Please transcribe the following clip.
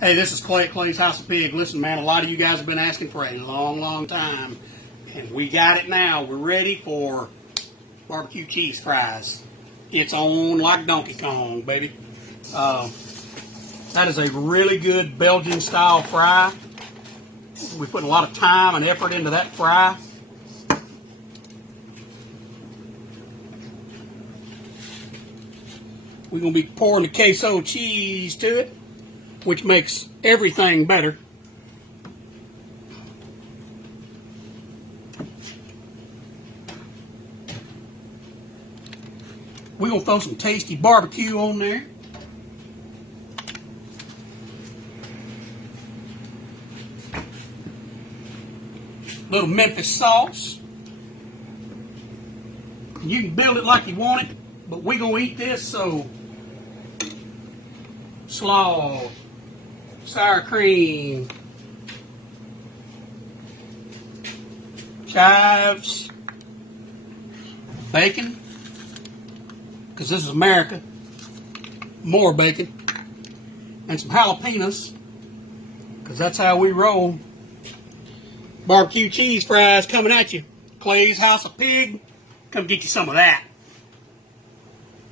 Hey, this is Clay at Clay's House of Pig. Listen, man, a lot of you guys have been asking for a long, long time, and we got it now. We're ready for barbecue cheese fries. It's on like Donkey Kong, baby. That is a really good Belgian style fry. We put a lot of time and effort into that fry. We're going to be pouring the queso cheese to it, which makes everything better. We're going to throw some tasty barbecue on there. Little Memphis sauce. You can build it like you want it, but we're going to eat this, so slaw, sour cream, chives, bacon, because this is America, more bacon, and some jalapenos, because that's how we roll. Barbecue cheese fries coming at you. Clay's House of Pig, come get you some of that.